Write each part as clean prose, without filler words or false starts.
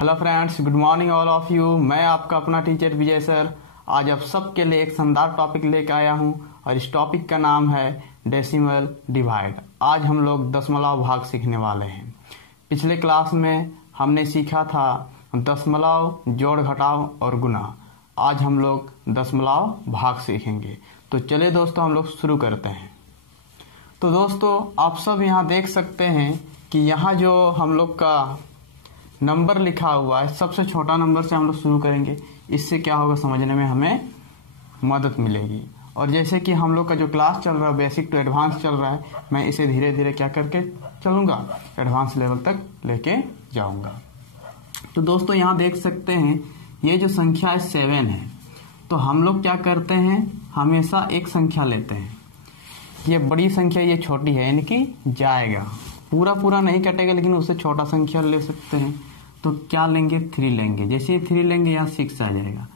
Hello friends, good morning all of you. मैं आपका अपना टीचर विजय सर आज आप सबके लिए एक शानदार टॉपिक लेकर आया हूं और इस टॉपिक का नाम है डेसिमल डिवाइड। आज हम लोग दशमलव भाग सीखने वाले हैं। पिछले क्लास में हमने सीखा था दशमलव, जोड़ घटाव और गुना। आज हम लोग दशमलव भाग सीखेंगे। तो चलिए दोस्तों हम लोग शुरू करते हैं। तो दोस्तों आप सब यहाँ देख सकते हैं कि यहाँ जो हम लोग का नंबर लिखा हुआ है, सबसे छोटा नंबर से हम लोग शुरू करेंगे। इससे क्या होगा, समझने में हमें मदद मिलेगी। और जैसे कि हम लोग का जो क्लास चल रहा है बेसिक टू एडवांस चल रहा है, मैं इसे धीरे धीरे क्या करके चलूँगा, एडवांस लेवल तक लेके जाऊँगा। तो दोस्तों यहाँ देख सकते हैं ये जो संख्या है 7 है। तो हम लोग क्या करते हैं, हमेशा एक संख्या लेते हैं। ये बड़ी संख्या, ये छोटी है, यानी कि जाएगा, पूरा नहीं कटेगा, लेकिन उससे छोटा संख्या ले सकते हैं। तो क्या लेंगे, 3 लेंगे। जैसे ही 3 लेंगे यहाँ 6 आ जाएगा,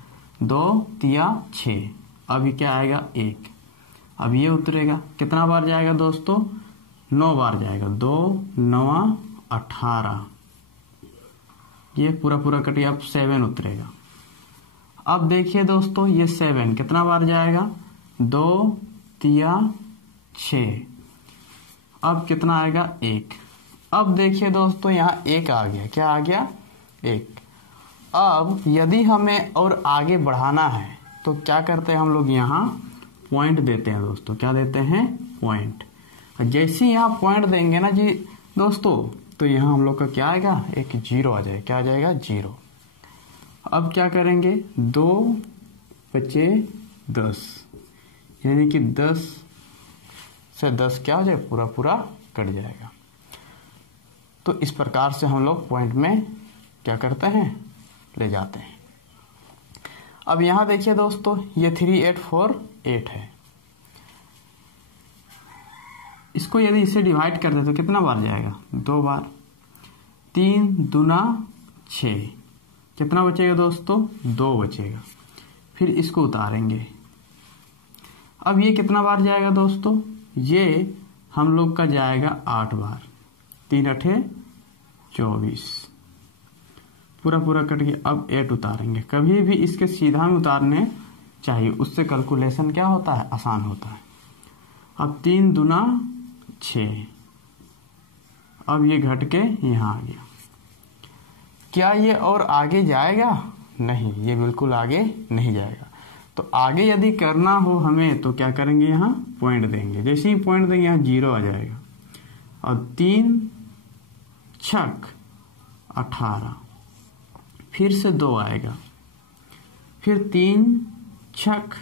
2 तिया 6, अब ये क्या आएगा 1। अब ये उतरेगा, कितना बार जाएगा दोस्तों, 9 बार जाएगा, 2 9 18, ये पूरा कटिए, अब 7 उतरेगा। अब देखिए दोस्तों ये 7 कितना बार जाएगा, 2 तिया 6, अब कितना आएगा 1। अब देखिए दोस्तों यहाँ 1 आ गया, क्या आ गया 1। अब यदि हमें और आगे बढ़ाना है तो क्या करते हैं हम लोग, यहाँ पॉइंट देते हैं दोस्तों। क्या देते हैं, पॉइंट। जैसे यहाँ पॉइंट देंगे ना जी दोस्तों, तो यहाँ हम लोग का क्या आएगा, एक 0 आ जाएगा। क्या आ जाएगा, 0। अब क्या करेंगे, 2 बचे 10, यानी कि 10 से 10 क्या हो जाए, पूरा कट जाएगा। तो इस प्रकार से हम लोग पॉइंट में क्या करते हैं, ले जाते हैं। अब यहां देखिए दोस्तों ये 3848 है। इसको यदि इसे डिवाइड कर दे तो कितना बार जाएगा, 2 बार। 3 दूना 6, कितना बचेगा दोस्तों, 2 बचेगा। फिर इसको उतारेंगे। अब ये कितना बार जाएगा दोस्तों, ये हम लोग का जाएगा 8 बार। 3 8 24, पूरा कट गया। अब 8 उतारेंगे। कभी भी इसके सीधा में उतारने चाहिए, उससे कैलकुलेशन क्या होता है, आसान होता है। अब 3 दूना 6, अब ये घट के यहाँ आ गया। क्या ये और आगे जाएगा, नहीं, ये बिल्कुल आगे नहीं जाएगा। तो आगे यदि करना हो हमें तो क्या करेंगे, यहाँ पॉइंट देंगे। जैसे ही पॉइंट देंगे यहाँ 0 आ जाएगा। और 3 छक 18, फिर से 2 आएगा, फिर 3 छक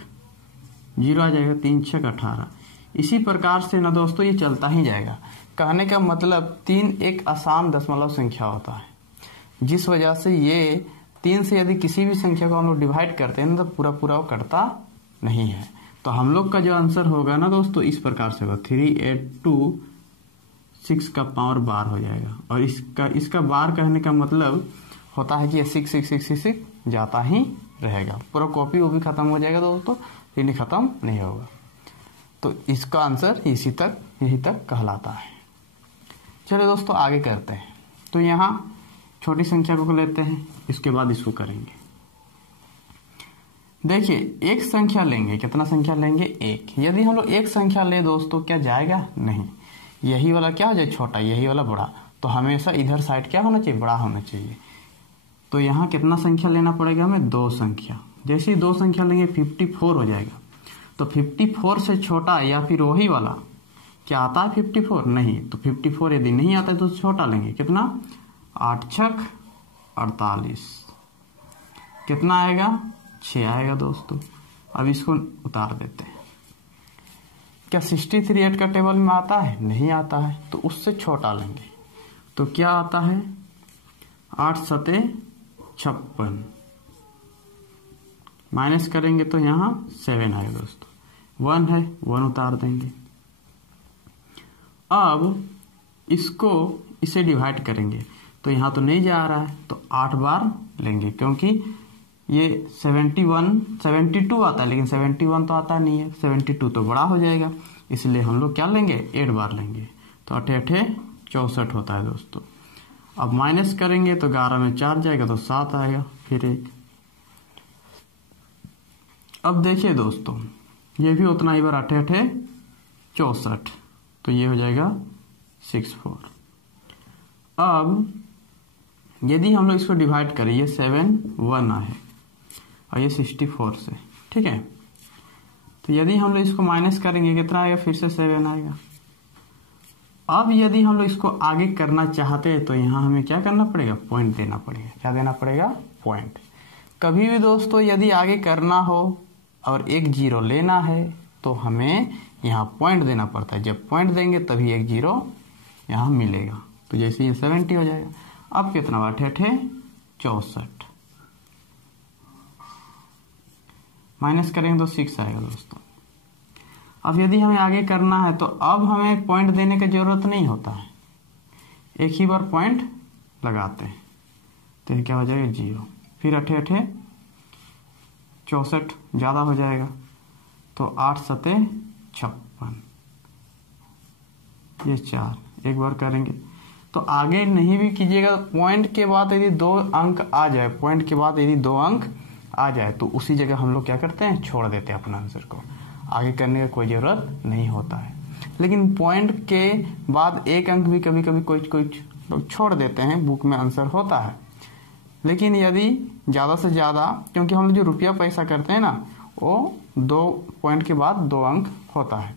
0 आ जाएगा, 3 छक 18। इसी प्रकार से ना दोस्तों ये चलता ही जाएगा। कहने का मतलब 3 एक आसान दशमलव संख्या होता है, जिस वजह से ये 3 से यदि किसी भी संख्या को हम लोग डिवाइड करते हैं तो पूरा वो कटता नहीं है। तो हम लोग का जो आंसर होगा ना दोस्तों, इस प्रकार से होगा, 3826 का पावर बार हो जाएगा। और इसका बार कहने का मतलब होता है कि ये 6 जाता ही रहेगा, पूरा कॉपी वो भी खत्म हो जाएगा दोस्तों, लेकिन खत्म नहीं होगा। तो इसका आंसर यही तक कहलाता है। चलिए दोस्तों आगे करते हैं। तो यहाँ छोटी संख्या को लेते हैं, इसके बाद इसको करेंगे। देखिए एक संख्या लेंगे, कितना संख्या लेंगे, 1। यदि हम लोग एक संख्या ले दोस्तों, क्या जाएगा, नहीं, यही वाला क्या हो जाए छोटा, यही वाला बड़ा। तो हमेशा इधर साइड क्या होना चाहिए, बड़ा होना चाहिए। तो यहाँ कितना संख्या लेना पड़ेगा हमें, 2 संख्या। जैसे ही 2 संख्या लेंगे 54 हो जाएगा। तो 54 से छोटा या फिर वही वाला क्या आता है, 54 नहीं। तो 54 यदि नहीं आता है तो छोटा लेंगे, कितना, 8 छक 48, कितना आएगा, 6 आएगा दोस्तों। अब इसको उतार देते हैं। क्या 63 का टेबल में आता है, नहीं आता है, तो उससे छोटा लेंगे। तो क्या आता है, 8 सते 56, माइनस करेंगे तो यहाँ 7 आएगा दोस्तों। 1 है, 1 उतार देंगे। अब इसको इसे डिवाइड करेंगे तो यहाँ तो नहीं जा रहा है, तो 8 बार लेंगे, क्योंकि ये 72 आता है, लेकिन 71 तो आता नहीं है, 72 तो बड़ा हो जाएगा, इसलिए हम लोग क्या लेंगे, 8 बार लेंगे। तो 8 8 64 होता है दोस्तों। अब माइनस करेंगे तो 11 में 4 जाएगा तो 7 आएगा, फिर 1। अब देखिए दोस्तों, ये भी उतना ही बार 8 8 64, तो ये हो जाएगा 64। अब यदि हम लोग इसको डिवाइड करें, ये 7 1 है और ये 64 से, ठीक है। तो यदि हम लोग इसको माइनस करेंगे कितना आएगा, फिर से 7 आएगा। अब यदि हम लोग इसको आगे करना चाहते हैं तो यहाँ हमें क्या करना पड़ेगा, पॉइंट देना पड़ेगा। क्या देना पड़ेगा, पॉइंट। कभी भी दोस्तों यदि आगे करना हो और एक 0 लेना है तो हमें यहाँ पॉइंट देना पड़ता है। जब पॉइंट देंगे तभी एक 0 यहाँ मिलेगा। तो जैसे ये 70 हो जाएगा। अब कितना हुआ, 8 8 64, माइनस करेंगे तो 6 आएगा दोस्तों। अब यदि हमें आगे करना है तो अब हमें पॉइंट देने की जरूरत नहीं होता है, एक ही बार पॉइंट लगाते हैं। तो क्या हो जाएगा, 0। फिर 8 8 64 ज़्यादा हो जाएगा तो 8 7 56, ये 4। एक बार करेंगे तो आगे नहीं भी कीजिएगा। पॉइंट के बाद यदि 2 अंक आ जाए, पॉइंट के बाद यदि 2 अंक आ जाए तो उसी जगह हम लोग क्या करते हैं, छोड़ देते हैं अपना आंसर को। आगे करने का कोई ज़रूरत नहीं होता है। लेकिन पॉइंट के बाद 1 अंक भी कभी कभी कुछ लोग छोड़ देते हैं, बुक में आंसर होता है। लेकिन यदि ज़्यादा से ज़्यादा, क्योंकि हम लोग जो रुपया पैसा करते हैं ना, वो 2 पॉइंट के बाद 2 अंक होता है।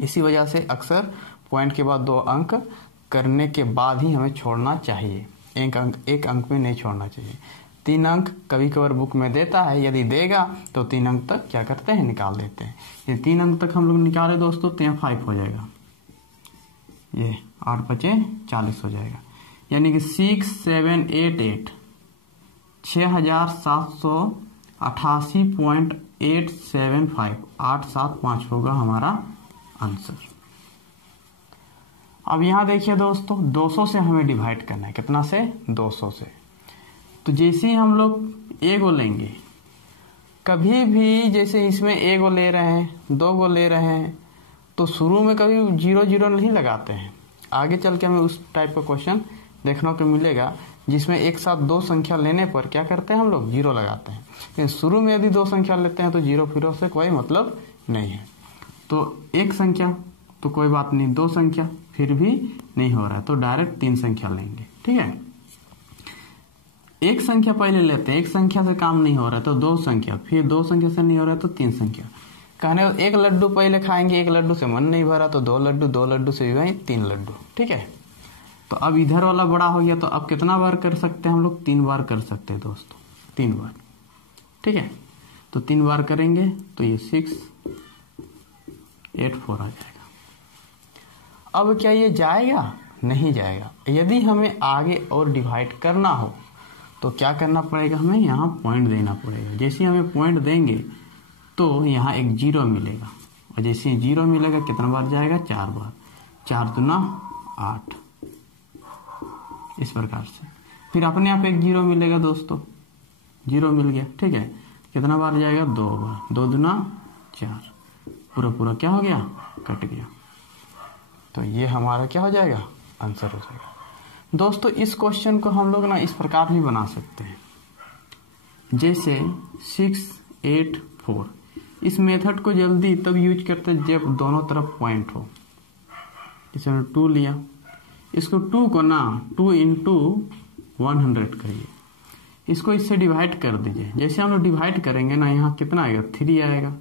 इसी वजह से अक्सर पॉइंट के बाद 2 अंक करने के बाद ही हमें छोड़ना चाहिए। एक अंक में नहीं छोड़ना चाहिए। 3 अंक कभी कभार बुक में देता है, यदि देगा तो 3 अंक तक क्या करते हैं, निकाल देते हैं। ये 3 अंक तक हम लोग निकाले दोस्तों तो यहाँ 5 हो जाएगा, ये 8 5 40 हो जाएगा। यानी कि 6788 6788.875 875 होगा हमारा आंसर। अब यहाँ देखिए दोस्तों, 200 से हमें डिवाइड करना है। कितना से, 200 से। तो जैसे ही हम लोग ए गो लेंगे, कभी भी जैसे इसमें ए गो ले रहे हैं, 2 गो ले रहे हैं, तो शुरू में कभी 0 0 नहीं लगाते हैं। आगे चल के हमें उस टाइप का क्वेश्चन देखने को मिलेगा जिसमें एक साथ 2 संख्या लेने पर क्या करते हैं, हम लोग 0 लगाते हैं। लेकिन शुरू में यदि 2 संख्या लेते हैं तो 0 फिर से कोई मतलब नहीं है। तो एक संख्या तो कोई बात नहीं, 2 संख्या फिर भी नहीं हो रहा है तो डायरेक्ट 3 संख्या लेंगे, ठीक है। एक संख्या पहले लेते हैं, एक संख्या से काम नहीं हो रहा है तो 2 संख्या, फिर 2 संख्या से नहीं हो रहा है तो 3 संख्या। कहने एक लड्डू पहले खाएंगे, एक लड्डू से मन नहीं भरा तो 2 लड्डू, 2 लड्डू से भी 3 लड्डू, ठीक है। तो अब इधर वाला बड़ा हो गया तो अब कितना बार कर सकते हैं हम लोग, 3 बार कर सकते हैं दोस्तों, 3 बार, ठीक है। तो 3 बार करेंगे तो ये 6 8 4 आ जाएगा। अब क्या ये जाएगा, नहीं जाएगा। यदि हमें आगे और डिवाइड करना हो तो क्या करना पड़ेगा, हमें यहाँ पॉइंट देना पड़ेगा। जैसे हमें पॉइंट देंगे तो यहाँ एक 0 मिलेगा, और जैसे 0 मिलेगा कितना बार जाएगा, 4 बार। 4 दूना 8, इस प्रकार से। फिर अपने आप एक 0 मिलेगा दोस्तों, 0 मिल गया, ठीक है। कितना बार जाएगा, 2 बार। 2 दूना 4, पूरा क्या हो गया, कट गया। तो ये हमारा क्या हो जाएगा, आंसर हो जाएगा। दोस्तों इस क्वेश्चन को हम लोग ना इस प्रकार भी बना सकते हैं, जैसे 6 8 4। इस मेथड को जल्दी तब यूज करते हैं जब दोनों तरफ पॉइंट हो। जैसे हमने 2 लिया, इसको 2 को ना 2 into 100 करिए, इसको इससे डिवाइड कर दीजिए। जैसे हम लोग डिवाइड करेंगे ना, यहाँ कितना आएगा, 3 आएगा,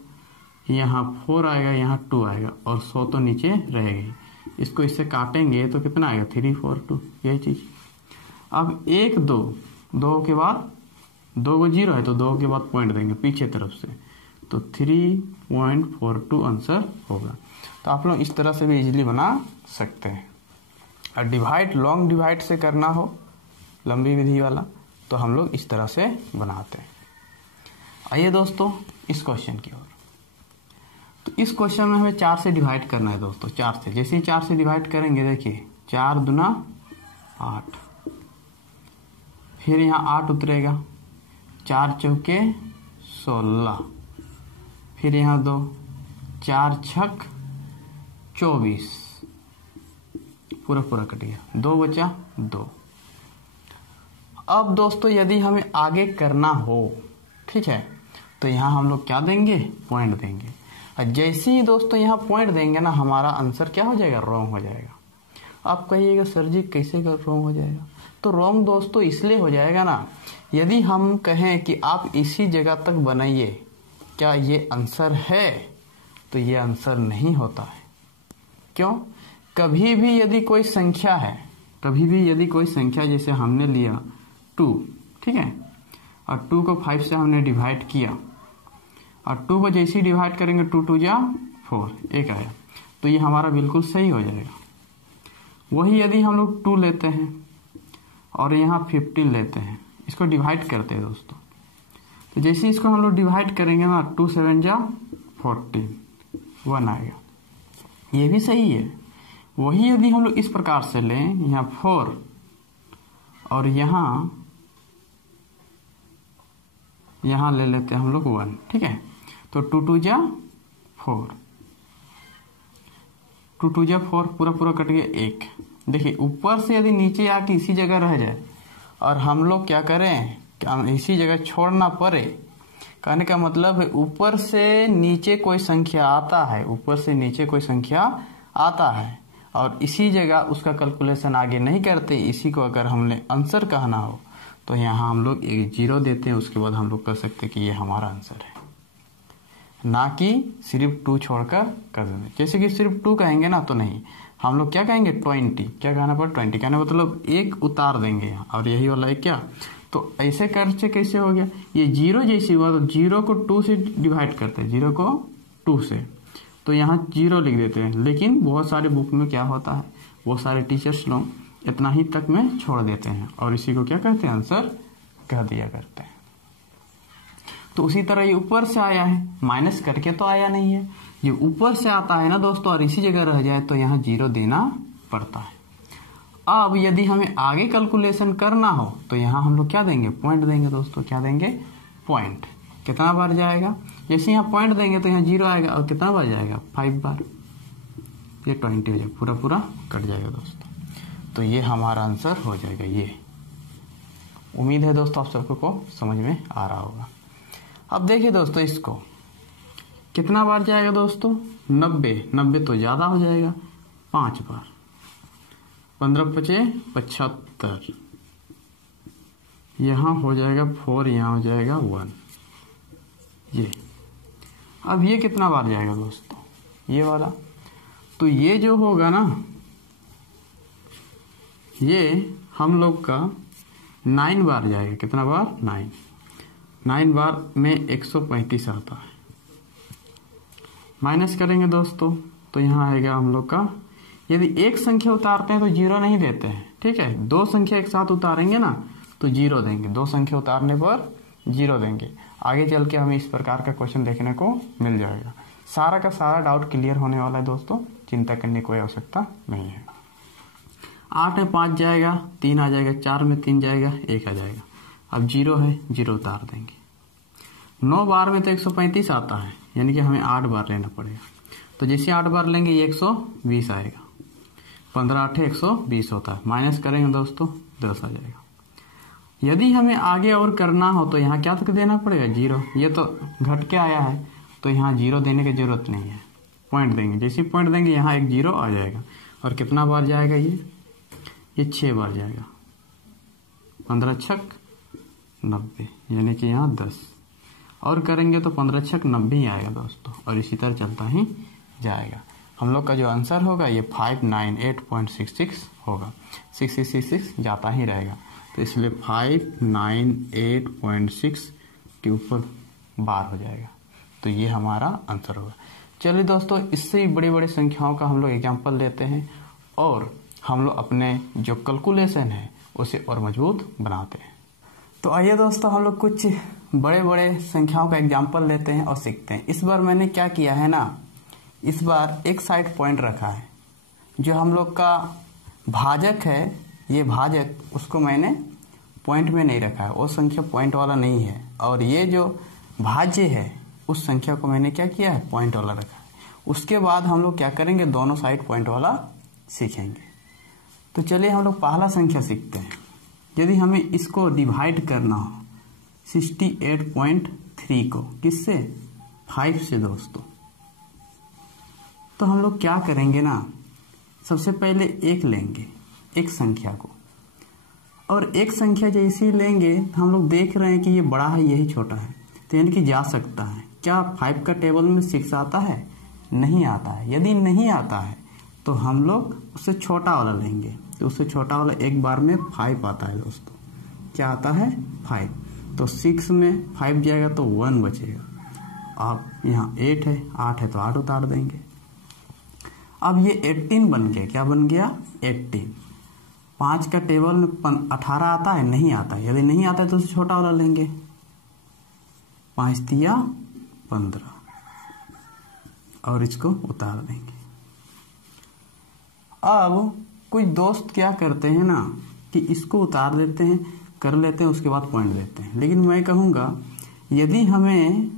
यहाँ 4 आएगा, यहाँ 2 आएगा, और 100 तो नीचे रहेगी। इसको इससे काटेंगे तो कितना आएगा, 3 4 2, यही चीज। अब 1 2, 2 के बाद 2 को 0 है तो 2 के बाद पॉइंट देंगे पीछे तरफ से, तो 3.42 आंसर होगा। तो आप लोग इस तरह से भी इजीली बना सकते हैं। और डिवाइड, लॉन्ग डिवाइड से करना हो, लंबी विधि वाला, तो हम लोग इस तरह से बनाते हैं। आइए दोस्तों इस क्वेश्चन की ओर। तो इस क्वेश्चन में हमें 4 से डिवाइड करना है दोस्तों, 4 से। जैसे ही 4 से डिवाइड करेंगे, देखिए 4 दूना 8, फिर यहाँ 8 उतरेगा, 4 चौके 16, फिर यहाँ 2, 4 छक 24, पूरा कट गया, 2 बचा 2, अब दोस्तों यदि हमें आगे करना हो, ठीक है, तो यहाँ हम लोग क्या देंगे, पॉइंट देंगे। और जैसे ही दोस्तों यहाँ पॉइंट देंगे ना, हमारा आंसर क्या हो जाएगा, रॉन्ग हो जाएगा। आप कहिएगा सर जी कैसे रॉन्ग हो जाएगा, तो रॉन्ग दोस्तों इसलिए हो जाएगा ना, यदि हम कहें कि आप इसी जगह तक बनाइए, क्या ये आंसर है, तो ये आंसर नहीं होता है। क्यों? कभी भी यदि कोई संख्या है, कभी भी यदि कोई संख्या जैसे हमने लिया 2, ठीक है, और 2 को 5 से हमने डिवाइड किया, और 2 को जैसे ही डिवाइड करेंगे 2 2 जा 4, एक आया, तो ये हमारा बिल्कुल सही हो जाएगा। वही यदि हम लोग 2 लेते हैं और यहाँ 15 लेते हैं, इसको डिवाइड करते हैं दोस्तों, तो जैसे इसको हम लोग डिवाइड करेंगे ना, 2 7 जा 14, 1 आएगा, ये भी सही है। वही यदि हम लोग इस प्रकार से लें, यहाँ 4 और यहाँ ले लेते हैं हम लोग 1, ठीक है, तो 2 2 जा 4, 2 2 जा 4, पूरा पूरा कट गया 1। देखिए ऊपर से यदि नीचे आके इसी जगह रह जाए और हम लोग क्या करें, इसी जगह छोड़ना पड़े, कहने का मतलब है ऊपर से नीचे कोई संख्या आता है, ऊपर से नीचे कोई संख्या आता है और इसी जगह उसका कैलकुलेशन आगे नहीं करते, इसी को अगर हमने आंसर कहना हो तो यहाँ हम लोग एक 0 देते हैं, उसके बाद हम लोग कह सकते हैं कि ये हमारा आंसर है, ना कि सिर्फ 2 छोड़कर कर देंगे। जैसे कि सिर्फ 2 कहेंगे ना तो नहीं, हम लोग क्या कहेंगे 20, क्या कहना पड़ा 20, कहने मतलब एक उतार देंगे यहाँ, और यही वाला है क्या, तो ऐसे करके कैसे हो गया, ये 0 जैसे हुआ तो 0 को 2 से डिवाइड करते हैं, 0 को 2 से, तो यहाँ 0 लिख देते हैं। लेकिन बहुत सारे बुक में क्या होता है, बहुत सारे टीचर्स लोग इतना ही तक में छोड़ देते हैं और इसी को क्या कहते हैं, आंसर कह दिया करते हैं। तो उसी तरह ये ऊपर से आया है, माइनस करके तो आया नहीं है, ये ऊपर से आता है ना दोस्तों और इसी जगह रह जाए तो यहाँ 0 देना पड़ता है। अब यदि हमें आगे कैलकुलेशन करना हो तो यहाँ हम लोग क्या देंगे, पॉइंट देंगे दोस्तों, क्या देंगे, पॉइंट। कितना बार जाएगा, जैसे यहाँ पॉइंट देंगे तो यहाँ 0 आएगा और कितना बार जाएगा, 5 बार, ये 20 हो जाएगा, पूरा पूरा कट जाएगा दोस्तों। तो ये हमारा आंसर हो जाएगा ये। उम्मीद है दोस्तों आप सबको समझ में आ रहा होगा। अब देखिए दोस्तों इसको कितना बार जाएगा दोस्तों, 90 तो ज्यादा हो जाएगा, 5 बार, 15 5 75, यहाँ हो जाएगा 4, यहाँ हो जाएगा 1, ये। अब ये कितना बार जाएगा दोस्तों, ये वाला, तो ये जो होगा ना, ये हम लोग का 9 बार जाएगा। कितना बार, 9 बार में 135 आता है। माइनस करेंगे दोस्तों तो यहाँ आएगा हम लोग का, यदि एक संख्या उतारते हैं तो 0 नहीं देते हैं, ठीक है, 2 संख्या एक साथ उतारेंगे ना तो 0 देंगे, 2 संख्या उतारने पर 0 देंगे। आगे चल के हमें इस प्रकार का क्वेश्चन देखने को मिल जाएगा। सारा का सारा डाउट क्लियर होने वाला है दोस्तों, चिंता करने की कोई आवश्यकता नहीं है। 8 में 5 जाएगा, 3 आ जाएगा, 4 में 3 जाएगा, 1 आ जाएगा। अब 0 है, 0 उतार देंगे। 9 बार में तो 135 आता है, यानी कि हमें 8 बार लेना पड़ेगा, तो जैसे 8 बार लेंगे ये 120 आएगा, 15 8 120 होता है। माइनस करेंगे दोस्तों 10 आ जाएगा। यदि हमें आगे और करना हो तो यहाँ क्या तक देना पड़ेगा, 0। ये तो घट के आया है तो यहाँ 0 देने की जरूरत नहीं है, पॉइंट देंगे। जैसे पॉइंट देंगे यहाँ एक 0 आ जाएगा। और कितना बार जाएगा ये 6 बार जाएगा, 15 छक 90, यानी कि यहाँ 10 और करेंगे तो 15 छक 90 ही आएगा दोस्तों, और इसी तरह चलता ही जाएगा। हम लोग का जो आंसर होगा ये 598.66 होगा, 666 जाता ही रहेगा, तो इसलिए 598.6 के ऊपर बार हो जाएगा, तो ये हमारा आंसर होगा। चलिए दोस्तों, इससे ही बड़ी बड़ी संख्याओं का हम लोग एग्जाम्पल लेते हैं और हम लोग अपने जो कैलकुलेशन है उसे और मजबूत बनाते हैं। तो आइए दोस्तों, हम लोग कुछ बड़े बड़े संख्याओं का एग्जाम्पल लेते हैं और सीखते हैं। इस बार मैंने क्या किया है ना, इस बार एक साइड पॉइंट रखा है। जो हम लोग का भाजक है, ये भाजक, उसको मैंने पॉइंट में नहीं रखा है, वो संख्या पॉइंट वाला नहीं है। और ये जो भाज्य है उस संख्या को मैंने क्या किया है, पॉइंट वाला रखा है। उसके बाद हम लोग क्या करेंगे, दोनों साइड पॉइंट वाला सीखेंगे। तो चलिए हम लोग पहला संख्या सीखते हैं। यदि हमें इसको डिवाइड करना हो 68.3 को किससे, 5 से दोस्तों, तो हम लोग क्या करेंगे ना, सबसे पहले एक लेंगे, एक संख्या को, और एक संख्या जैसी लेंगे तो हम लोग देख रहे हैं कि ये बड़ा है यही छोटा है, तो यानी कि जा सकता है। क्या 5 का टेबल में 6 आता है? नहीं आता है। यदि नहीं आता है तो हम लोग उससे छोटा वाला लेंगे, तो उससे छोटा वाला एक बार में 5 आता है दोस्तों। क्या आता है? 5। तो 6 में 5 जाएगा तो 1 बचेगा। अब यहाँ 8 है, 8 है तो 8 उतार देंगे। अब ये 18 बन गया। क्या बन गया? 18। 5 का टेबल में 18 आता है? नहीं आता है। यदि नहीं आता है तो उससे छोटा वाला लेंगे, 5 तिया 15, और इसको उतार देंगे। अब कुछ दोस्त क्या करते हैं ना कि इसको उतार देते हैं, कर लेते हैं, उसके बाद पॉइंट देते हैं। लेकिन मैं कहूँगा यदि हमें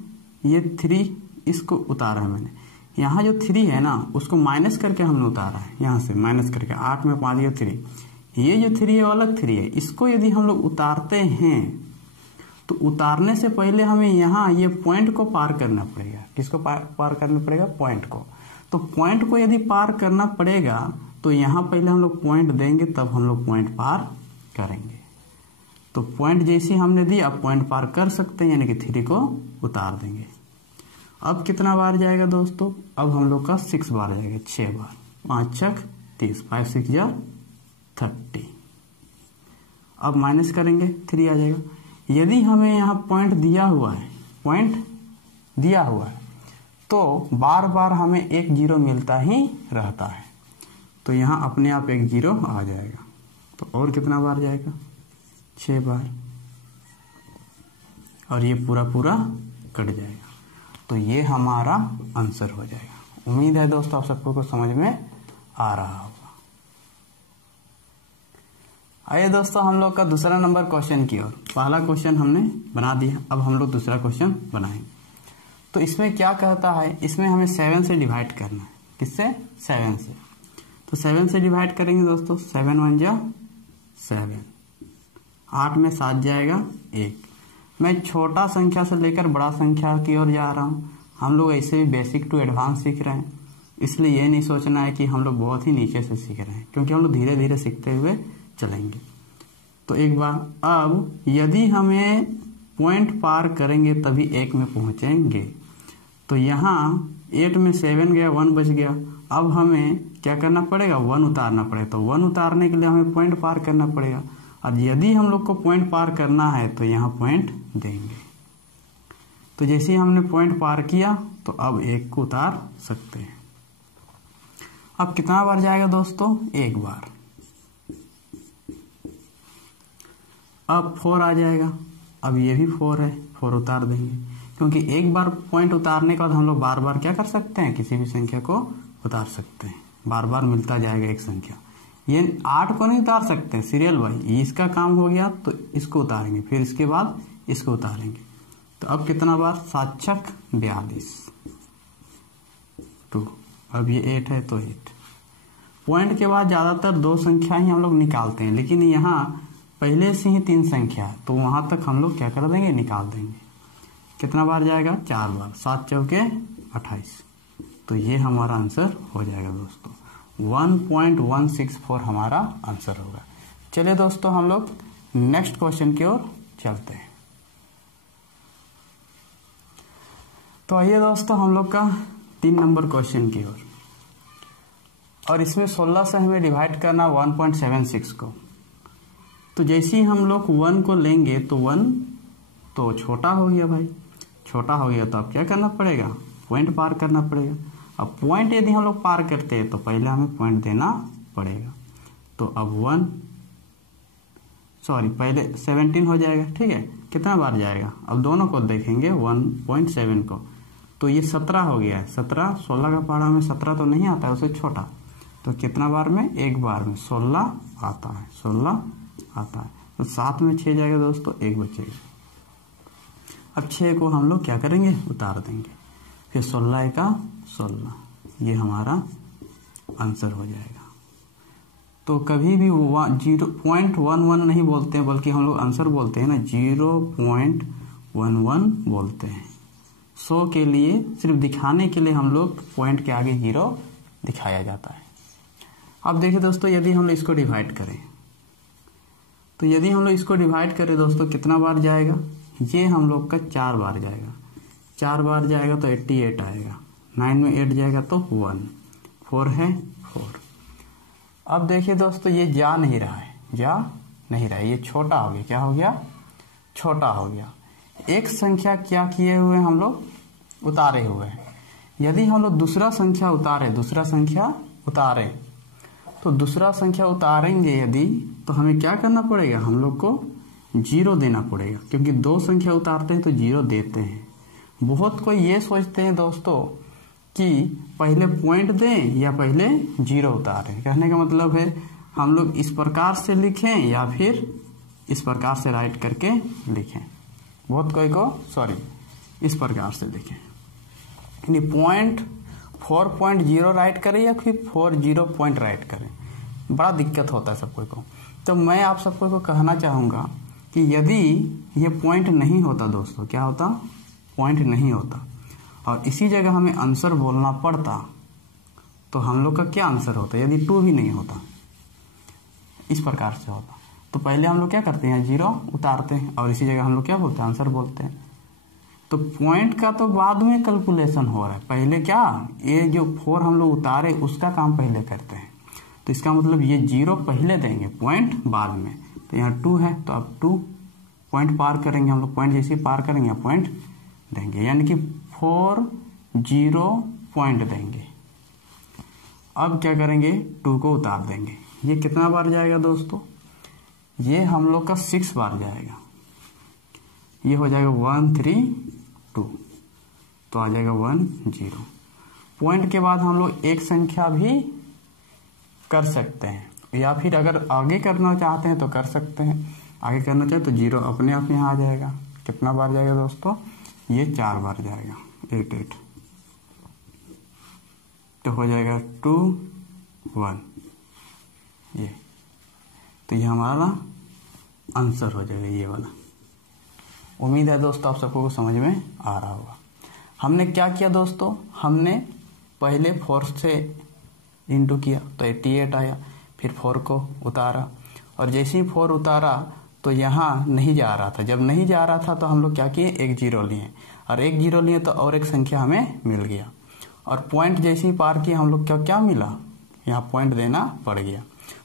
ये 3 इसको उतारा है मैंने, यहाँ जो 3 है ना उसको माइनस करके हमने उतारा है, यहाँ से माइनस करके 8 में 5 गया 3, ये जो 3 है वो अलग 3 है। इसको यदि हम लोग उतारते हैं तो उतारने से पहले हमें यहाँ ये पॉइंट को पार करना पड़ेगा। किसको पार करना पड़ेगा? पॉइंट को। तो पॉइंट को यदि पार करना पड़ेगा तो यहाँ पहले हम लोग पॉइंट देंगे, तब हम लोग पॉइंट पार करेंगे। तो पॉइंट जैसी हमने दी, अब पॉइंट पार कर सकते हैं, यानी कि 3 को उतार देंगे। अब कितना बार जाएगा दोस्तों? अब हम लोग का 6 बार जाएगा, 6 बार, 5 छक 30, 5 6 जा 30। अब माइनस करेंगे, 3 आ जाएगा। यदि हमें यहाँ पॉइंट दिया हुआ है, तो बार बार हमें एक 0 मिलता ही रहता है, तो यहाँ अपने आप एक 0 आ जाएगा। तो और कितना बार जाएगा? 6 बार, और ये पूरा कट जाएगा। तो ये हमारा आंसर हो जाएगा। उम्मीद है दोस्तों आप सबको को समझ में आ रहा होगा। आइए दोस्तों हम लोग का दूसरा नंबर क्वेश्चन की ओर। पहला क्वेश्चन हमने बना दिया, अब हम लोग दूसरा क्वेश्चन बनाएंगे। तो इसमें क्या कहता है, इसमें हमें 7 से डिवाइड करना है। किससे? 7 से। तो 7 से डिवाइड करेंगे दोस्तों, 7 1 जा 7, 8 में 7 जाएगा 1। मैं छोटा संख्या से लेकर बड़ा संख्या की ओर जा रहा हूँ। हम लोग ऐसे भी बेसिक टू एडवांस सीख रहे हैं, इसलिए ये नहीं सोचना है कि हम लोग बहुत ही नीचे से सीख रहे हैं, क्योंकि हम लोग धीरे धीरे सीखते हुए चलेंगे। तो एक बार, अब यदि हमें पॉइंट पार करेंगे तभी 1 में पहुंचेंगे। तो यहाँ 8 में 7 गया, 1 बच गया। अब हमें क्या करना पड़ेगा? 1 उतारना पड़ेगा। तो 1 उतारने के लिए हमें पॉइंट पार करना पड़ेगा। और यदि हम लोग को पॉइंट पार करना है तो यहाँ पॉइंट देंगे। तो जैसे ही हमने पॉइंट पार किया तो अब 1 को उतार सकते हैं। अब कितना बार जाएगा दोस्तों? 1 बार। अब 4 आ जाएगा। अब ये भी 4 है, 4 उतार देंगे, क्योंकि एक बार पॉइंट उतारने के बाद हम लोग बार बार क्या कर सकते हैं? किसी भी संख्या को उतार सकते हैं। बार बार मिलता जाएगा एक संख्या। ये 8 को नहीं उतार सकते सीरियल वाइज, इसका काम हो गया तो इसको उतारेंगे, फिर इसके बाद इसको उतारेंगे। तो अब कितना बार? 7 छक 42, 2। अब ये 8 है तो 8। पॉइंट के बाद ज्यादातर 2 संख्या ही हम लोग निकालते हैं, लेकिन यहाँ पहले से ही 3 संख्या है, तो वहां तक हम लोग क्या कर देंगे? निकाल देंगे। कितना बार जाएगा? 4 बार, 7 चौके 28। तो ये हमारा आंसर हो जाएगा दोस्तों, 1.164 हमारा आंसर होगा। चलिए दोस्तों हम लोग नेक्स्ट क्वेश्चन की ओर चलते हैं। तो आइए दोस्तों हम लोग का 3 नंबर क्वेश्चन की ओर, और इसमें 16 से हमें डिवाइड करना 1.76 को। तो जैसे ही हम लोग 1 को लेंगे तो 1 तो छोटा हो गया भाई, छोटा हो गया तो अब क्या करना पड़ेगा? पॉइंट पार करना पड़ेगा। अब पॉइंट यदि हम लोग पार करते हैं तो पहले हमें पॉइंट देना पड़ेगा। तो अब पहले 17 हो जाएगा, ठीक है। कितना बार जाएगा? अब दोनों को देखेंगे 1.7 को, तो ये 17 हो गया है। 17, 16 का पहाड़ा में 17 तो नहीं आता है, उससे छोटा। तो कितना बार में? 1 बार में 16 आता है, 16 आता है। तो 7 में 6 जाएगा दोस्तों, 1 बचेगा। अब 6 को हम लोग क्या करेंगे? उतार देंगे। फिर 16 का 16, ये हमारा आंसर हो जाएगा। तो कभी भी 0.11 नहीं बोलते हैं, बल्कि हम लोग आंसर बोलते हैं ना 0.11 बोलते हैं। 100 के लिए सिर्फ दिखाने के लिए हम लोग पॉइंट के आगे 0 दिखाया जाता है। अब देखिए दोस्तों, यदि हम लोग इसको डिवाइड करें, तो यदि हम लोग इसको डिवाइड करें दोस्तों, कितना बार जाएगा? ये हम लोग का 4 बार जाएगा। 4 बार जाएगा तो 88 आएगा। 9 में 8 जाएगा तो 1, 4 है 4। अब देखिए दोस्तों, ये जा नहीं रहा है, ये छोटा हो गया। क्या हो गया? छोटा हो गया। एक संख्या क्या किए हुए हम लोग? उतारे हुए हैं। यदि हम लोग दूसरा संख्या उतारें, तो दूसरा संख्या उतारेंगे यदि, तो हमें क्या करना पड़ेगा? हम लोग को 0 देना पड़ेगा, क्योंकि 2 संख्या उतारते हैं तो 0 देते हैं। बहुत कोई ये सोचते हैं दोस्तों कि पहले पॉइंट दें या पहले 0 उतारें। कहने का मतलब है हम लोग इस प्रकार से लिखें या फिर इस प्रकार से राइट करके लिखें। बहुत कोई को इस प्रकार से लिखें, यानी 4.0 राइट करें या फिर 40 पॉइंट राइट करें। बड़ा दिक्कत होता है सब कोई को। तो मैं आप सबको को कहना चाहूँगा कि यदि ये पॉइंट नहीं होता दोस्तों, क्या होता? पॉइंट नहीं होता, और इसी जगह हमें आंसर बोलना पड़ता, तो हम लोग का क्या आंसर होता? यदि 2 भी नहीं होता, इस प्रकार से होता, तो पहले हम लोग क्या करते हैं? 0 उतारते हैं, और इसी जगह हम लोग क्या बोलते हैं? आंसर बोलते हैं। तो पॉइंट का तो बाद में कैलकुलेशन हो रहा है, पहले क्या? ये जो 4 हम लोग उतारे उसका काम पहले करते हैं। तो इसका मतलब ये 0 पहले देंगे, पॉइंट बाद में। तो यहाँ 2 है, तो अब 2 पॉइंट पार करेंगे हम लोग, पॉइंट जैसे पार करेंगे पॉइंट देंगे, यानी कि 40 पॉइंट देंगे। अब क्या करेंगे? 2 को उतार देंगे। ये कितना बार जाएगा दोस्तों? ये हम लोग का 6 बार जाएगा। ये हो जाएगा 1 3 2, तो आ जाएगा 1 0। पॉइंट के बाद हम लोग एक संख्या भी कर सकते हैं, या फिर अगर आगे करना चाहते हैं तो कर सकते हैं। आगे करना चाहे तो 0 अपने आप यहाँ आ जाएगा। कितना बार जाएगा दोस्तों? ये 4 बार जाएगा, 8 8, तो हो जाएगा 2 1। ये तो ये हमारा आंसर हो जाएगा, ये वाला। उम्मीद है दोस्तों आप सबको समझ में आ रहा होगा। हमने क्या किया दोस्तों? हमने पहले 4 से इंटू किया तो 88 आया, फिर 4 को उतारा, और जैसे ही 4 उतारा तो यहाँ नहीं जा रहा था। जब नहीं जा रहा था तो हम लोग क्या किए? एक 0 लिए, और एक 0 लिए तो और एक संख्या हमें मिल गया, और पॉइंट जैसे ही पार किया हम लोग क्या मिला? यहाँ पॉइंट देना पड़ गया।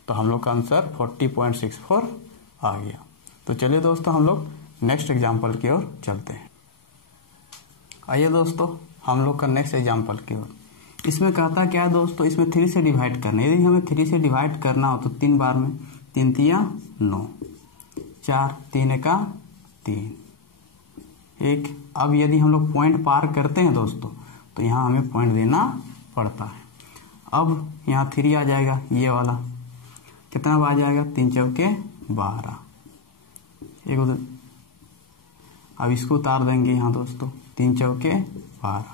तो हम लोग का आंसर 40.64 आ गया। तो चलिए दोस्तों, हम लोग नेक्स्ट एग्जाम्पल की ओर चलते हैं। आइए दोस्तों, हम लोग का नेक्स्ट एग्जाम्पल की ओर। इसमें कहता क्या है दोस्तों? इसमें 3 से डिवाइड करना है। यदि हमें 3 से डिवाइड करना हो तो 3 बार में, 3 3 9, 4 3 1 3 1। अब यदि हम लोग पॉइंट पार करते हैं दोस्तों, तो यहाँ हमें पॉइंट देना पड़ता है। अब यहाँ 3 आ जाएगा, ये वाला कितना बार जाएगा? 3 चौके 12, एक। अब इसको उतार देंगे यहाँ दोस्तों, 3 चौके 12,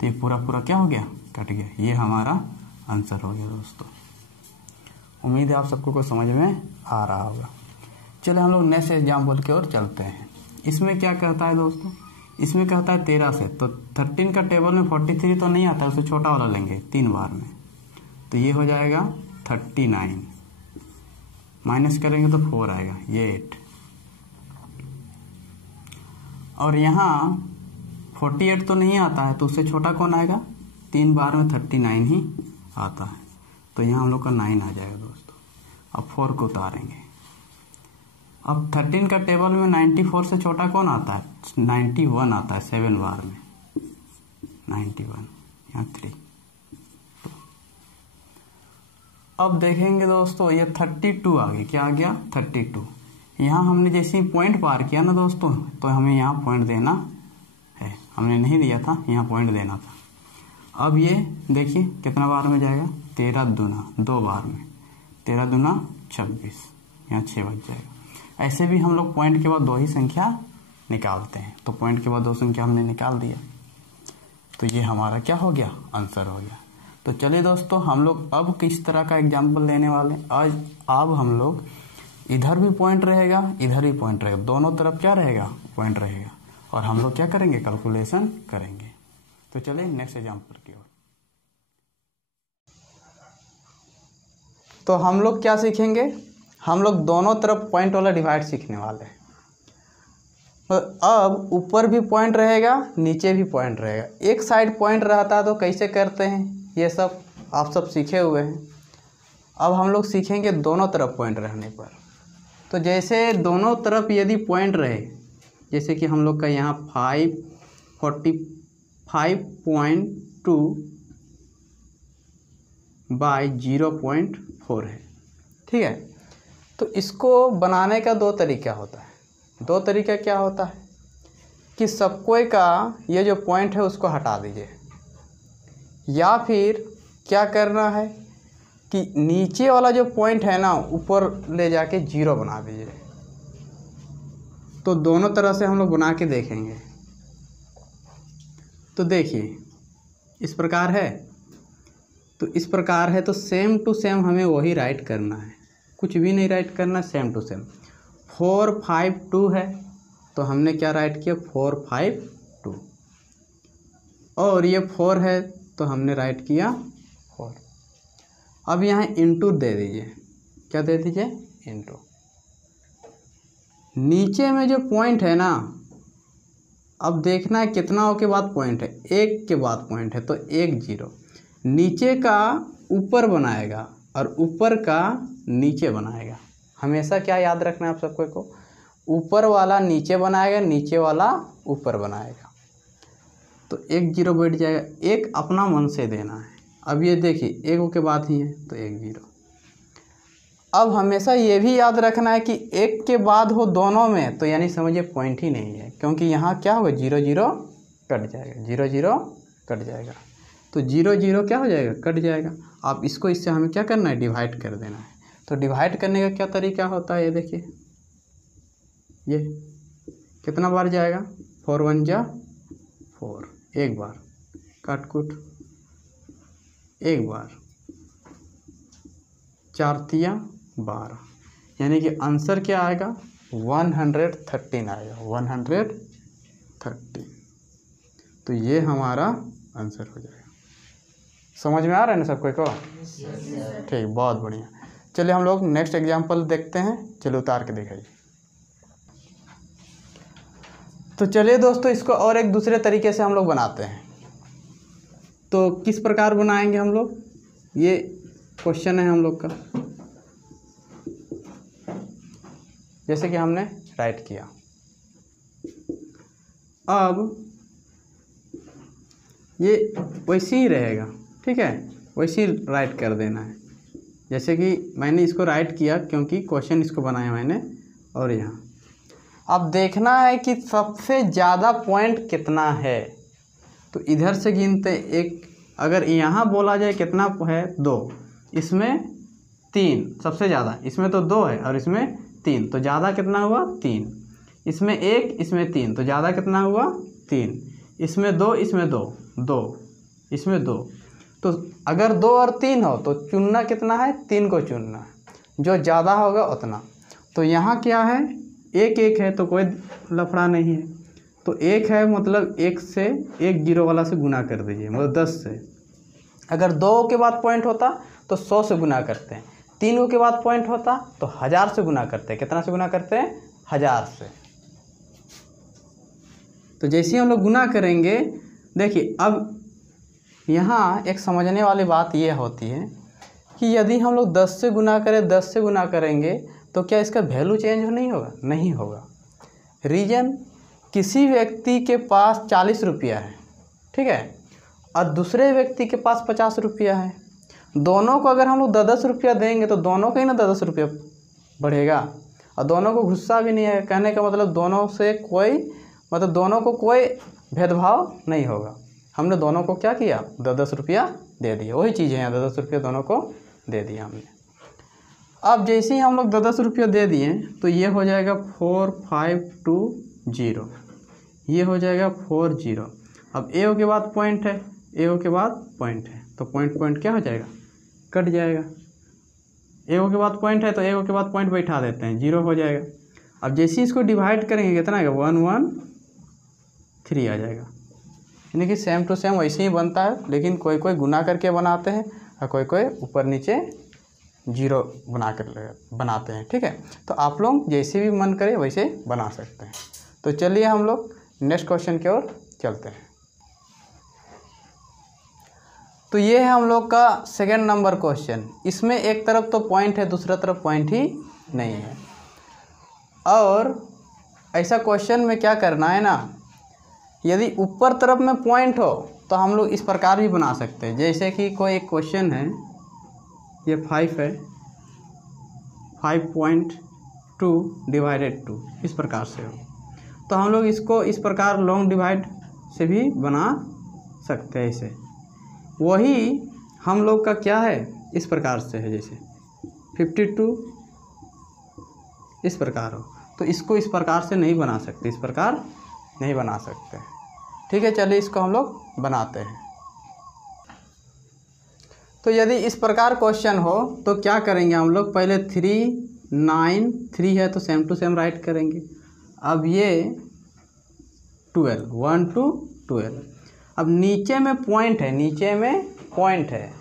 तो ये पूरा क्या हो गया? कट गया। ये हमारा आंसर हो गया दोस्तों। उम्मीद है आप सबको को समझ में आ रहा होगा। चलिए हम लोग नेक्स्ट एग्जाम्पल की ओर चलते हैं। इसमें क्या कहता है दोस्तों? इसमें कहता है 13 से, तो 13 का टेबल में 43 तो नहीं आता, उससे छोटा वाला लेंगे 3 बार में, तो ये हो जाएगा 39, माइनस करेंगे तो 4 आएगा, ये 8। और यहाँ 48 तो नहीं आता है, तो उससे छोटा कौन आएगा? 3 बार में 39 ही आता है, तो यहाँ हम लोग का 9 आ जाएगा दोस्तों। अब 4 को उतारेंगे। अब 13 का टेबल में 94 से छोटा कौन आता है? 91 आता है 7 बार में, 91, यहाँ 3। अब देखेंगे दोस्तों, ये 32 आ गया। क्या आ गया? 32। यहाँ हमने जैसे ही पॉइंट पार किया ना दोस्तों, तो हमें यहाँ पॉइंट देना है। हमने नहीं दिया था, यहाँ पॉइंट देना था। अब ये देखिए कितना बार में जाएगा? 13 दूना 2 बार में, 13 दूना 26, यहाँ 6 बच जाएगा। ऐसे भी हम लोग पॉइंट के बाद 2 ही संख्या निकालते हैं, तो पॉइंट के बाद 2 संख्या हमने निकाल दिया, तो ये हमारा क्या हो गया? आंसर हो गया। तो चलिए दोस्तों, हम लोग अब किस तरह का एग्जाम्पल लेने वाले हैं। आज अब हम लोग इधर भी पॉइंट रहेगा, इधर भी पॉइंट रहेगा, दोनों तरफ क्या रहेगा, पॉइंट रहेगा, और हम लोग क्या करेंगे, कैलकुलेशन करेंगे। तो चलिए नेक्स्ट एग्जाम्पल की ओर। तो हम लोग क्या सीखेंगे, हम लोग दोनों तरफ पॉइंट वाला डिवाइड सीखने वाले हैं। तो अब ऊपर भी पॉइंट रहेगा, नीचे भी पॉइंट रहेगा। एक साइड पॉइंट रहता है तो कैसे करते हैं, ये सब आप सब सीखे हुए हैं। अब हम लोग सीखेंगे दोनों तरफ पॉइंट रहने पर। तो जैसे दोनों तरफ यदि पॉइंट रहे, जैसे कि हम लोग का यहाँ 545.2 बाई 0.4 है, ठीक है। तो इसको बनाने का दो तरीका होता है। दो तरीका क्या होता है कि सबको का ये जो पॉइंट है उसको हटा दीजिए, या फिर क्या करना है कि नीचे वाला जो पॉइंट है ना ऊपर ले जाके 0 बना दीजिए। तो दोनों तरह से हम लोग बना के देखेंगे। तो देखिए इस प्रकार है, तो इस प्रकार है, तो सेम टू सेम हमें वही राइट करना है, कुछ भी नहीं राइट करना, सेम टू सेम। 452 है तो हमने क्या राइट किया, 452, और ये 4 है तो हमने राइट किया 4। अब यहाँ इंटू दे दीजिए, क्या दे दीजिए, इंटू। नीचे में जो पॉइंट है ना, अब देखना है कितना के बाद पॉइंट है, 1 के बाद पॉइंट है, तो 1 0। नीचे का ऊपर बनाएगा और ऊपर का नीचे बनाएगा। हमेशा क्या याद रखना है आप सबको को, ऊपर वाला नीचे बनाएगा, नीचे वाला ऊपर बनाएगा। तो 1 0 बैठ जाएगा, एक अपना मन से देना है। अब ये देखिए 1 के बाद ही है तो 1 0। अब हमेशा ये भी याद रखना है कि 1 के बाद हो दोनों में, तो यानी समझिए पॉइंट ही नहीं है, क्योंकि यहाँ क्या होगा, 0 0 कट जाएगा, 0 0 कट जाएगा। तो 0 0 क्या हो जाएगा, कट जाएगा। अब इसको इससे हमें क्या करना है, डिवाइड कर देना है। तो डिवाइड करने का क्या तरीका होता है, ये देखिए, ये कितना बार जाएगा, 4 1 जा 4, एक बार, काट कुट, एक बार, 4 तिया 12, यानी कि आंसर क्या आएगा, 113 आएगा, 113। तो ये हमारा आंसर हो जाएगा। समझ में आ रहा है ना सबको को? ठीक, बहुत बढ़िया। चलिए हम लोग नेक्स्ट एग्जाम्पल देखते हैं। चलिए उतार के दिखाइए। तो चलिए दोस्तों, इसको और एक दूसरे तरीके से हम लोग बनाते हैं। तो किस प्रकार बनाएंगे हम लोग, ये क्वेश्चन है हम लोग का। जैसे कि हमने राइट किया, अब ये वैसे ही रहेगा, ठीक है, वैसे ही राइट कर देना है। जैसे कि मैंने इसको राइट किया क्योंकि क्वेश्चन इसको बनाया मैंने, और यहाँ अब देखना है कि सबसे ज़्यादा पॉइंट कितना है। तो इधर से गिनते एक, अगर यहाँ बोला जाए कितना है, 2, इसमें 3 सबसे ज़्यादा, इसमें तो 2 है और इसमें 3, तो ज़्यादा कितना हुआ, 3। इसमें 1, इसमें 3, तो ज़्यादा कितना हुआ, 3। इसमें 2, इसमें 2, 2, इसमें 2। तो अगर 2 और 3 हो तो चुनना कितना है, 3 को चुनना है, जो ज़्यादा होगा उतना। तो यहाँ क्या है, 1 1 है तो कोई लफड़ा नहीं है। तो 1 है मतलब 1 से 1 0 वाला से गुना कर दीजिए, मतलब 10 से। अगर 2 के बाद पॉइंट होता तो 100 से गुना करते हैं, 3 के बाद पॉइंट होता तो 1000 से गुना करते हैं। कितना से गुना करते हैं, 1000 से। तो जैसे ही हम लोग गुना करेंगे, देखिए अब यहाँ एक समझने वाली बात ये होती है कि यदि हम लोग 10 से गुना करें, 10 से गुना करेंगे तो क्या इसका वैल्यू चेंज नहीं होगा, नहीं होगा। रीजन, किसी व्यक्ति के पास 40 रुपया है, ठीक है, और दूसरे व्यक्ति के पास 50 रुपया है। दोनों को अगर हम लोग 10 रुपया देंगे तो दोनों का ही ना 10 रुपया बढ़ेगा, और दोनों को गुस्सा भी नहीं है। कहने का मतलब दोनों से कोई, मतलब दोनों को कोई भेदभाव नहीं होगा। हमने दोनों को क्या किया, 10 रुपया दे दिया। वही चीज़ है यहाँ, 10 रुपया दोनों को दे दिया हमने। अब जैसे ही हम लोग 10 रुपया दे दिए तो ये हो जाएगा 4520, ये हो जाएगा 40। अब ए के बाद पॉइंट है, ए के बाद पॉइंट है तो पॉइंट पॉइंट क्या हो जाएगा, कट जाएगा। ए के बाद पॉइंट है तो ए के बाद पॉइंट बैठा देते हैं, 0 हो जाएगा। अब जैसे इसको डिवाइड करेंगे कितना आएगा, 1 1 3 आ जाएगा। यानी कि सेम टू सेम वैसे ही बनता है, लेकिन कोई कोई गुना करके बनाते हैं और कोई कोई ऊपर नीचे 0 बनाते हैं। ठीक है, तो आप लोग जैसे भी मन करे वैसे बना सकते हैं। तो चलिए हम लोग नेक्स्ट क्वेश्चन की ओर चलते हैं। तो ये है हम लोग का सेकंड नंबर क्वेश्चन। इसमें एक तरफ तो पॉइंट है, दूसरा तरफ पॉइंट ही नहीं है। और ऐसा क्वेश्चन में क्या करना है ना, यदि ऊपर तरफ में पॉइंट हो तो हम लोग इस प्रकार भी बना सकते हैं। जैसे कि कोई एक क्वेश्चन है, ये 5 है, 5.2 डिवाइडेड 2 इस प्रकार से हो, तो हम लोग इसको इस प्रकार लॉन्ग डिवाइड से भी बना सकते हैं। इसे वही हम लोग का क्या है, इस प्रकार से है, जैसे 52 इस प्रकार हो, तो इसको इस प्रकार से नहीं बना सकते, इस प्रकार नहीं बना सकते। ठीक है, चलिए इसको हम लोग बनाते हैं। तो यदि इस प्रकार क्वेश्चन हो तो क्या करेंगे हम लोग, पहले 3 9 3 है तो सेम टू सेम राइट करेंगे। अब ये 12 1 2 12। अब नीचे में पॉइंट है, नीचे में पॉइंट है,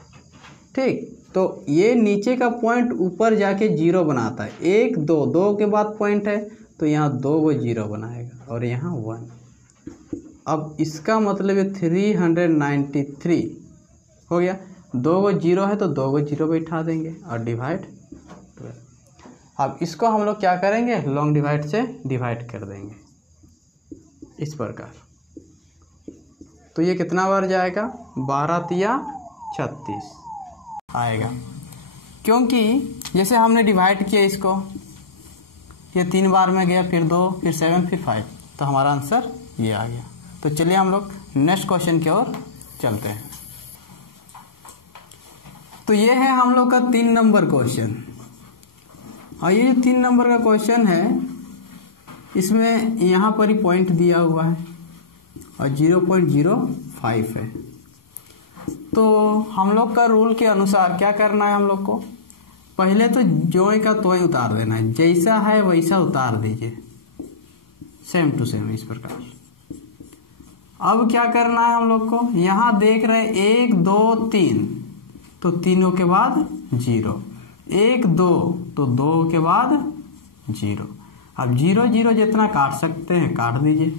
ठीक, तो ये नीचे का पॉइंट ऊपर जाके 0 बनाता है। 1 2 2 के बाद पॉइंट है तो यहाँ 2 को 0 बनाएगा और यहाँ 1। अब इसका मतलब है 393 हो गया। 2 को 0 है तो 2 को 0 बैठा देंगे और डिवाइड 12। अब इसको हम लोग क्या करेंगे, लॉन्ग डिवाइड से डिवाइड कर देंगे इस प्रकार। तो ये कितना बार जाएगा, 12 तिया 36 आएगा। क्योंकि जैसे हमने डिवाइड किया इसको, ये 3 बार में गया, फिर 2 फिर 7 फिर 5, तो हमारा आंसर ये आ गया। तो चलिए हम लोग नेक्स्ट क्वेश्चन की ओर चलते हैं। तो ये है हम लोग का 3 नंबर क्वेश्चन। और ये जो 3 नंबर का क्वेश्चन है, इसमें यहाँ पर ही पॉइंट दिया हुआ है और 0.05 है। तो हम लोग का रूल के अनुसार क्या करना है, हम लोग को पहले तो जोए का तोय उतार देना है, जैसा है वैसा उतार दीजिए, सेम टू सेम इस प्रकार। अब क्या करना है हम लोग को, यहाँ देख रहे 1 2 3, तो तीनों के बाद 0, 1 2 तो 2 के बाद 0। अब 0 0 जितना काट सकते हैं काट दीजिए।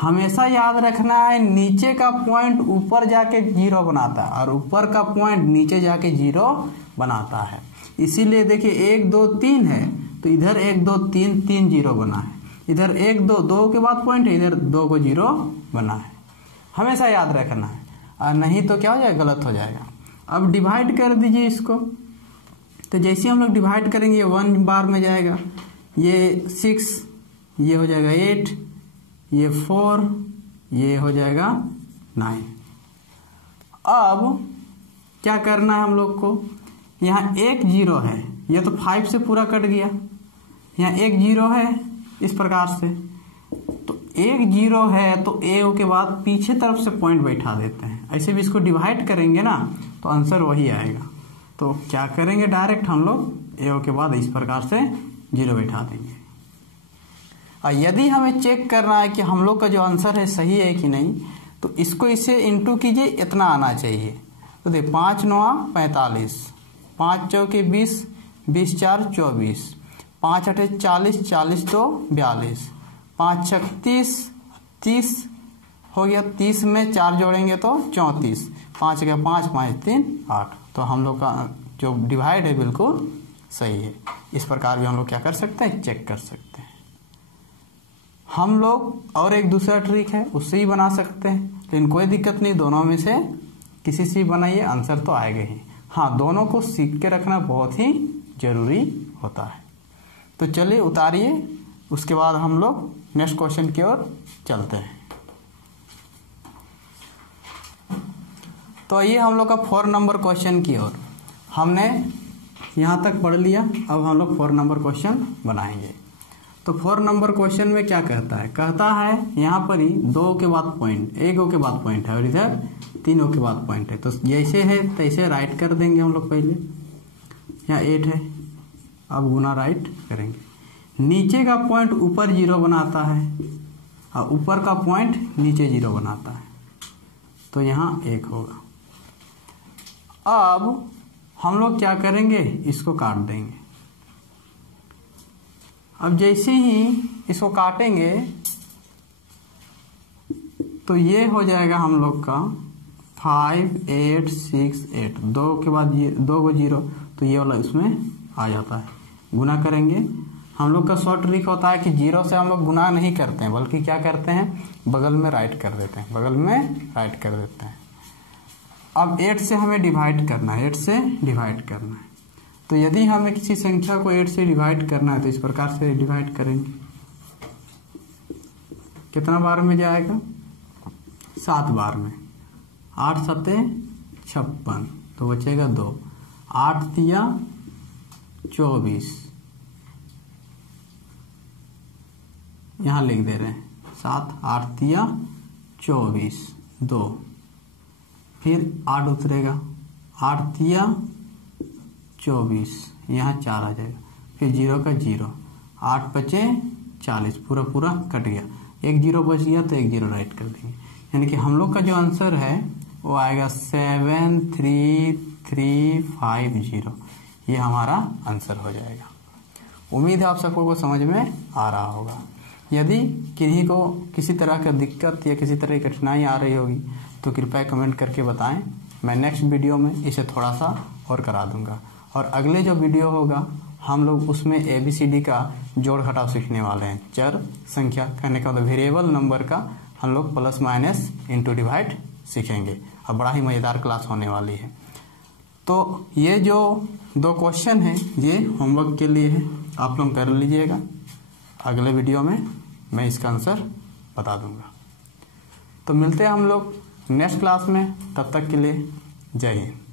हमेशा याद रखना है नीचे का पॉइंट ऊपर जाके 0 बनाता है और ऊपर का पॉइंट नीचे जाके 0 बनाता है। इसीलिए देखिए 1 2 3 है तो इधर 1 2 3 3 0 बना है, इधर 1 2 2 के बाद पॉइंट है, इधर 2 को 0 बना है। हमेशा याद रखना है, और नहीं तो क्या हो जाएगा, गलत हो जाएगा। अब डिवाइड कर दीजिए इसको। तो जैसे हम लोग डिवाइड करेंगे, 1 बार में जाएगा, ये 6, ये हो जाएगा 8, ये 4, ये हो जाएगा 9। अब क्या करना है हम लोग को, यहाँ 1 0 है, ये तो 5 से पूरा कट गया, यहाँ 1 0 है इस प्रकार से। तो 1 0 है तो ए के बाद पीछे तरफ से पॉइंट बैठा देते हैं। ऐसे भी इसको डिवाइड करेंगे ना तो आंसर वही आएगा। तो क्या करेंगे, डायरेक्ट हम लोग ए के बाद इस प्रकार से 0 बैठा देंगे। और यदि हमें चेक करना है कि हम लोग का जो आंसर है सही है कि नहीं, तो इसको इससे इंटू कीजिए, इतना आना चाहिए। तो देख 5 9 45, 5 चौके 20, 20 4 24, 5 8 40, 40 2 42, 5 6 30 हो गया। 30 में 4 जोड़ेंगे तो 34, 5 गया 5 5 3 8। तो हम लोग का जो डिवाइड है बिल्कुल सही है। इस प्रकार भी हम लोग क्या कर सकते हैं, चेक कर सकते हैं। हम लोग और एक दूसरा ट्रिक है, उससे ही बना सकते हैं, लेकिन कोई दिक्कत नहीं, दोनों में से किसी से बनाइए, आंसर तो आएगा ही। हाँ, दोनों को सीख के रखना बहुत ही जरूरी होता है। तो चलिए उतारिए, उसके बाद हम लोग नेक्स्ट क्वेश्चन की ओर चलते हैं। तो ये हम लोग का 4 नंबर क्वेश्चन की ओर, हमने यहाँ तक पढ़ लिया। अब हम लोग 4 नंबर क्वेश्चन बनाएंगे। तो 4 नंबर क्वेश्चन में क्या कहता है, कहता है यहाँ पर ही 2 के बाद पॉइंट, 1 के बाद पॉइंट है और इधर 3 के बाद पॉइंट है। तो जैसे है तैसे राइट कर देंगे हम लोग। पहले यहाँ 8 है, अब गुना राइट करेंगे। नीचे का पॉइंट ऊपर 0 बनाता है और ऊपर का पॉइंट नीचे 0 बनाता है, तो यहाँ 1 होगा। अब हम लोग क्या करेंगे, इसको काट देंगे। अब जैसे ही इसको काटेंगे तो ये हो जाएगा हम लोग का 5 8 6 8, 2 के बाद 2 को 0, तो ये वाला इसमें आ जाता है। गुना करेंगे, हम लोग का शॉर्ट ट्रिक होता है कि 0 से हम लोग गुना नहीं करते हैं, बल्कि क्या करते हैं, बगल में राइट कर देते हैं, बगल में राइट कर देते हैं। अब 8 से हमें डिवाइड करना है, 8 से डिवाइड करना है। तो यदि हमें किसी संख्या को 8 से डिवाइड करना है तो इस प्रकार से डिवाइड करेंगे। कितना बार में जाएगा, 7 बार में। 8 7 56, तो बचेगा 2। 8 तिया 24, यहाँ लिख दे रहे हैं 7, 8 तिया 24, 2, फिर 8 उतरेगा, 8 तिया 24, यहाँ 4 आ जाएगा, फिर 0 का 0, 8 5 40, पूरा पूरा कट गया। 1 0 बच गया तो 1 0 राइट कर देंगे। यानी कि हम लोग का जो आंसर है वो आएगा 73350, ये हमारा आंसर हो जाएगा। उम्मीद है आप सबको को समझ में आ रहा होगा। यदि किन्हीं को किसी तरह का दिक्कत या किसी तरह की कठिनाई आ रही होगी तो कृपया कमेंट करके बताएं, मैं नेक्स्ट वीडियो में इसे थोड़ा सा और करा दूंगा। और अगले जो वीडियो होगा हम लोग उसमें ABCD का जोड़ घटाव सीखने वाले हैं। चर संख्या कहने का मतलब वेरिएबल नंबर का हम लोग प्लस माइनस इंटू डिवाइड सीखेंगे और बड़ा ही मज़ेदार क्लास होने वाली है। तो ये जो 2 क्वेश्चन हैं ये होमवर्क के लिए है, आप लोग कर लीजिएगा। अगले वीडियो में मैं इसका आंसर बता दूंगा। तो मिलते हैं हम लोग नेक्स्ट क्लास में, तब तक के लिए जय हिंद।